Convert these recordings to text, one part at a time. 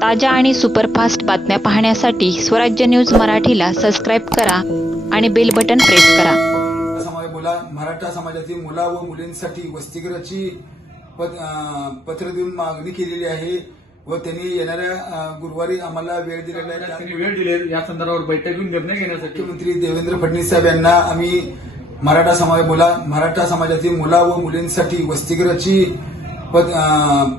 ताज्या आणि सुपरफास्ट बातम्या पाहण्यासाठी स्वराज्य न्यूज मराठीला सबस्क्राईब करा आणि बेल बटन प्रेस करा. समाज मुला मराठा समाजातील मुला व मुलींसाठी वसतिगृहाची पत्र देऊन मागणी केलेली आहे व त्यांनी येणाऱ्या गुरुवारी आम्हाला वेळ दिलेला आहे. त्यांनी वेळ दिली या संदर्भावर बैठक घेऊन निर्णय घेण्यासाठी. मुख्यमंत्री देवेंद्र फडणवीस साहेब यांना आम्ही मराठा समाज मुला मराठा समाजातील मुला व मुलींसाठी वसतिगृहाची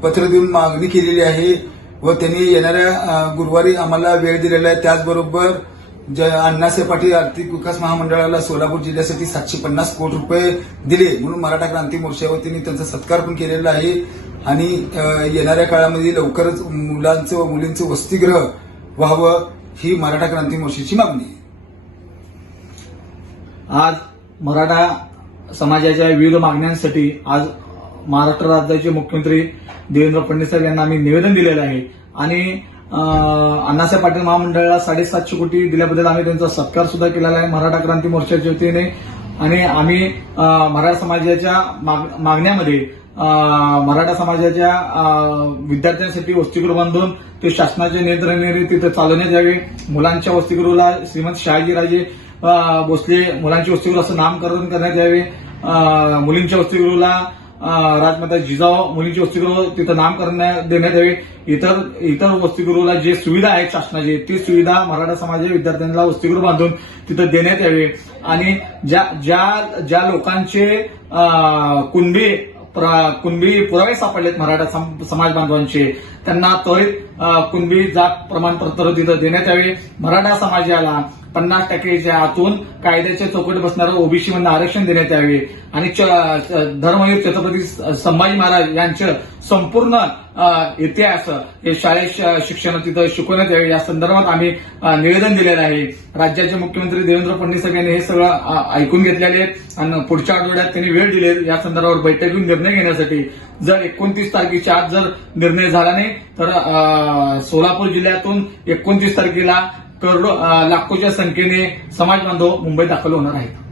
पत्र देऊन मागणी केलेली आहे. व त्यांनी येणाऱ्या गुरुवारी आम्हाला वेळ दिलेला आहे. त्याचबरोबर ज- अण्णासाहेब पाटील आर्थिक विकास महामंडळाला सोलापूर जिल्ह्यासाठी सातशे पन्नास कोटी रुपये दिले म्हणून मराठा क्रांती मोर्चा वतीने त्यांचा सत्कार पण केलेला आहे. आणि येणाऱ्या काळामध्ये लवकरच मुलांचं व मुलींचं वसतिगृह व्हावं ही मराठा क्रांती मोर्चाची मागणी आहे. आज मराठा समाजाच्या विविध मागण्यांसाठी आज महाराष्ट्र राज्याचे मुख्यमंत्री देवेंद्र फडणवीस साहेब यांना आम्ही निवेदन दिलेलं आहे. आणि अण्णासाहेब पाटील महामंडळाला साडेसातशे कोटी दिल्याबद्दल आम्ही त्यांचा सत्कार सुद्धा केलेला आहे मराठा क्रांती मोर्चाच्या वतीने. आणि आम्ही मराठा समाजाच्या माग- मागण्यामध्ये मराठा समाजाच्या विद्यार्थ्यांसाठी वसतिगृह बांधून ते शासनाच्या नियंत्रणाने तिथे चालवण्यात यावे. मुलांच्या वसतिगृहाला श्रीमंत शहाजीराजे भोसले मुलांचे वसतिगृह असं नामकरण करण्यात यावे. मुलींच्या वसतिगृहाला राजमाता जिजाऊ मुलींची वसतिगृह तिथं नामकरण देण्यात यावे. इतर इतर वसतिगृहाला जे सुविधा आहेत शासनाची ती सुविधा मराठा समाजाच्या विद्यार्थ्यांना वसतिगृह बांधून तिथं देण्यात यावे. आणि ज्या ज्या ज्या लोकांचे अं, कुणबी कुणबी पुरावे सापडलेत मराठा समाज बांधवांचे त्यांना त्वरित कुणबी जात प्रमाणपत्र तिथं देण्यात यावे. मराठा समाजाला पन्नास टक्केच्या आतून कायद्याच्या चौकट बसणारं ओबीसी मधून आरक्षण देण्यात यावे. आणि च- धर्मवीर छत्रपती संभाजी महाराज यांचं संपूर्ण इतिहास हे शाळेत श- शिक्षण तिथं शिकवण्यात यावे. या संदर्भात आम्ही निवेदन दिलेलं आहे. राज्याचे मुख्यमंत्री देवेंद्र फडणवीस यांनी हे सगळं ऐकून घेतलेले आहे आणि पुढच्या आठवड्यात त्यांनी वेळ दिली या संदर्भावर बैठक घेऊन निर्णय घेण्यासाठी जर एकोणतीस तारखेच्या आत जर निर्णय झाला नाही तर सोलापूर जिल्ह्यातून एकोणतीस तारखेला करोडो लाखोच्या संख्येने समाज बांधव मुंबईत दाखल होणार आहेत.